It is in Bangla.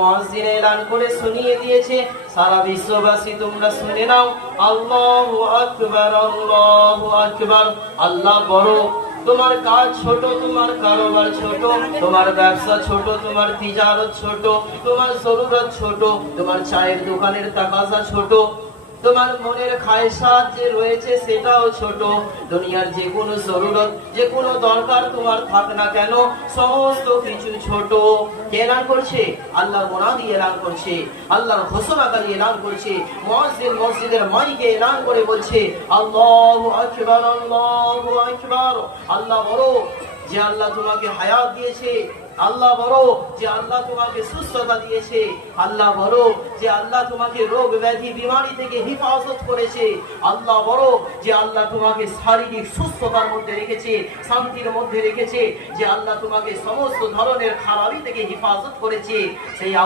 মুয়াজ্জিন এলান করে শুনিয়ে দিয়েছে, সারা বিশ্ববাসী তোমরা শুনে নাও, আল্লাহু আকবার, আল্লাহু আকবার। আল্লাহ বড়। তোমার কাজ ছোট, তোমার কারোবার ছোট, তোমার ব্যবসা ছোট, তোমার তিজারত ছোট, তোমার জরুরত ছোট, তোমার চায়ের দোকানের তাকাজা ছোট, তোমার মনের খায়সাত যে রয়েছে সেটাও ছোট। দুনিয়ার যে কোনো জরুরত, যে কোনো দরকার তোমার থাক না কেন, সমস্ত কিছু ছোট। কে এলান করছে? আল্লাহর মুনাদি এলান করছে, আল্লাহর ঘোষণাকারী এলান করছে। মুয়াজ্জিন মসজিদের মাইকে এলান করে বলছে, আল্লাহু আকবার, আল্লাহু আকবার। আল্লাহ বড়, যে আল্লাহ তোমাকে হায়াত দিয়েছে। আল্লাহ বড়, যে আল্লাহ তোমাকে সুস্থতা দিয়েছে। আল্লাহ বড়, যে আল্লাহ তোমাকে রোগ ব্যাধি বিমারি থেকে হেফাজত করেছে। আল্লাহ বড়, যে আল্লাহ তোমাকে শারীরিক সুস্থতার মধ্যে রেখেছে, শান্তির মধ্যে রেখেছে। যে আল্লাহ তোমাকে সমস্ত ধরনের খারাপি থেকে হেফাজত করেছে। সেই